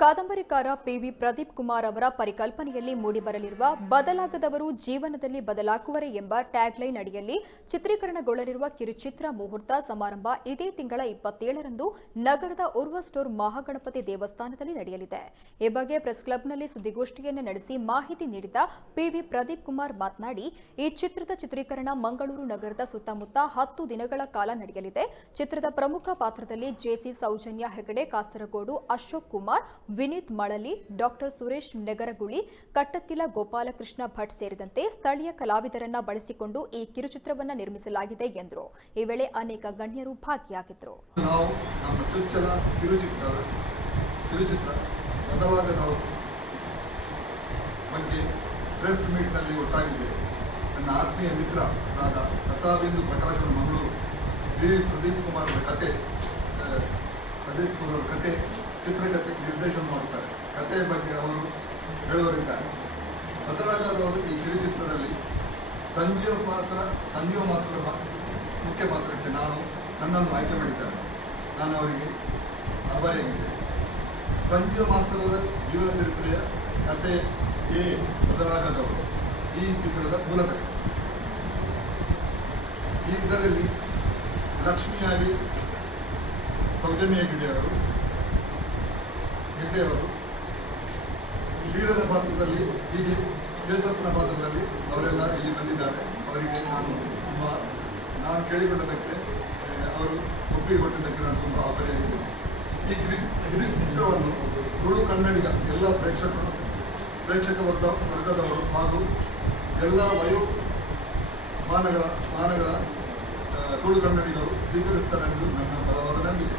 ಕಾದಂಬರಿಕಾರ PV Pradeep Kumar ಅವರ ಪರಿಕಲ್ಪನೆಯಲ್ಲಿ ಮೂಡಿಬರಲಿರುವ ಬದಲಾಗದವರು ಜೀವನದಲ್ಲಿ ಬದಲಾಗುವರೆ ಎಂಬ ಟ್ಯಾಗ್ಲೈನ್ ಅಡಿಯಲ್ಲಿ ಚಿತ್ರೀಕರಣಗೊಳ್ಳಲಿರುವ ಕಿರುಚಿತ್ರ ಮುಹೂರ್ತ ಸಮಾರಂಭ ಇದೇ ತಿಂಗಳ 27ರಂದು ನಗರದ ಉರ್ವ ಸ್ಟೋರ್ ಮಹಾಗಣಪತಿ ದೇವಸ್ಥಾನದಲ್ಲಿ ನಡೆಯಲಿದೆ. ಈ ಬಗ್ಗೆ ಪ್ರೆಸ್ ಕ್ಲಬ್ನಲ್ಲಿ ಸುದ್ದಿಗೋಷ್ಠಿಯನ್ನು ನಡೆಸಿ ಮಾಹಿತಿ ನೀಡಿದ ಪಿವಿ ಪ್ರದೀಪ್ ಕುಮಾರ್ ಮಾತನಾಡಿ, ಈ ಚಿತ್ರದ ಚಿತ್ರೀಕರಣ ಮಂಗಳೂರು ನಗರದ ಸುತ್ತಮುತ್ತ 10 ದಿನಗಳ ಕಾಲ ನಡೆಯಲಿದೆ. ಚಿತ್ರದ ಪ್ರಮುಖ ಪಾತ್ರದಲ್ಲಿ ಜೆಸಿ ಸೌಜನ್ಯ ಹೆಗಡೆ, ಕಾಸರಗೋಡು ಅಶೋಕ್ ಕುಮಾರ್, ವಿನೀತ್ ಮಳಲಿ, ಡಾಕ್ಟರ್ ಸುರೇಶ್ ನೆಗರಗುಳಿ, ಕಟ್ಟತ್ತಿಲ ಗೋಪಾಲಕೃಷ್ಣ ಭಟ್ ಸೇರಿದಂತೆ ಸ್ಥಳೀಯ ಕಲಾವಿದರನ್ನ ಬಳಸಿಕೊಂಡು ಈ ಕಿರುಚಿತ್ರವನ್ನು ನಿರ್ಮಿಸಲಾಗಿದೆ ಎಂದರು. ಈ ವೇಳೆ ಅನೇಕ ಗಣ್ಯರು ಭಾಗಿಯಾಗಿದ್ದರು. ನಾವು ನಮ್ಮ ಚೊಚ್ಚಲ ಕಿರುಚಿತ್ರ ಬದಲಾಗದವರು ಬಗ್ಗೆ ಪ್ರೆಸ್ ಮೀಟ್ನಲ್ಲಿ ಒಟ್ಟಾಗಿದ್ದೇವೆ. ನನ್ನ ಆತ್ಮೀಯ ಮಿತ್ರರಾದ ಕಥಾಬಿಂದು ಪ್ರಕಾಶನ ಮಂಗಳೂರು ಪ್ರದೀಪ್ ಕುಮಾರ್ ಅವರ ಕತೆ ಚಿತ್ರಕಥೆ ನಿರ್ದೇಶನ ಮಾಡುತ್ತಾರೆ. ಕಥೆಯ ಬಗ್ಗೆ ಅವರು ಹೇಳುವರಿದ್ದಾರೆ. ಬದಲಾಗದವರು ಈ ಕಿರುಚಿತ್ರದಲ್ಲಿ ಸಂಜೀವ ಮಾಸ್ತರ ಮುಖ್ಯ ಪಾತ್ರಕ್ಕೆ ನನ್ನನ್ನು ಆಯ್ಕೆ ಮಾಡಿದ್ದಾರೆ. ನಾನು ಅವರಿಗೆ ಆಭಾರಿಯಾಗಿದ್ದೇನೆ. ಸಂಜೀವ ಮಾಸ್ತರರ ಜೀವನ ಚರಿತ್ರೆಯ ಕಥೆ ಬದಲಾಗದವರು ಈ ಚಿತ್ರದ ಮೂಲಕತೆ. ಇದರಲ್ಲಿ ಲಕ್ಷ್ಮಿಯಾಗಿ ಸೌಜನ್ಯ ಹೆಗ್ಡೆ ಅವರು, ಶ್ರೀಧರ ಪಾತ್ರದಲ್ಲಿ ಹೀಗೆ ಕೇಸಪ್ಪನ ಪಾತ್ರದಲ್ಲಿ ಅವರೆಲ್ಲ ಇಲ್ಲಿ ಬಂದಿದ್ದಾರೆ. ಅವರಿಗೆ ನಾನು ಕೇಳಿಕೊಂಡದಕ್ಕೆ ಅವರು ಒಪ್ಪಿಗೆ ಕೊಟ್ಟಿದ್ದಕ್ಕೆ ನಾನು ತುಂಬ ಆಭಾರಿಯಾಗಿದ್ದೇನೆ. ಈ ಕಿರುಚಿತ್ರವನ್ನು ತುಳು ಕನ್ನಡಿಗ ಎಲ್ಲ ಪ್ರೇಕ್ಷಕ ವರ್ಗದವರು ಹಾಗೂ ಎಲ್ಲ ವಯೋಮಾನಗಳ ತುಳು ಕನ್ನಡಿಗರು ಸ್ವೀಕರಿಸ್ತಾರೆಂದು ನನ್ನ ಬಲವಾದ ನಂಬಿಕೆ.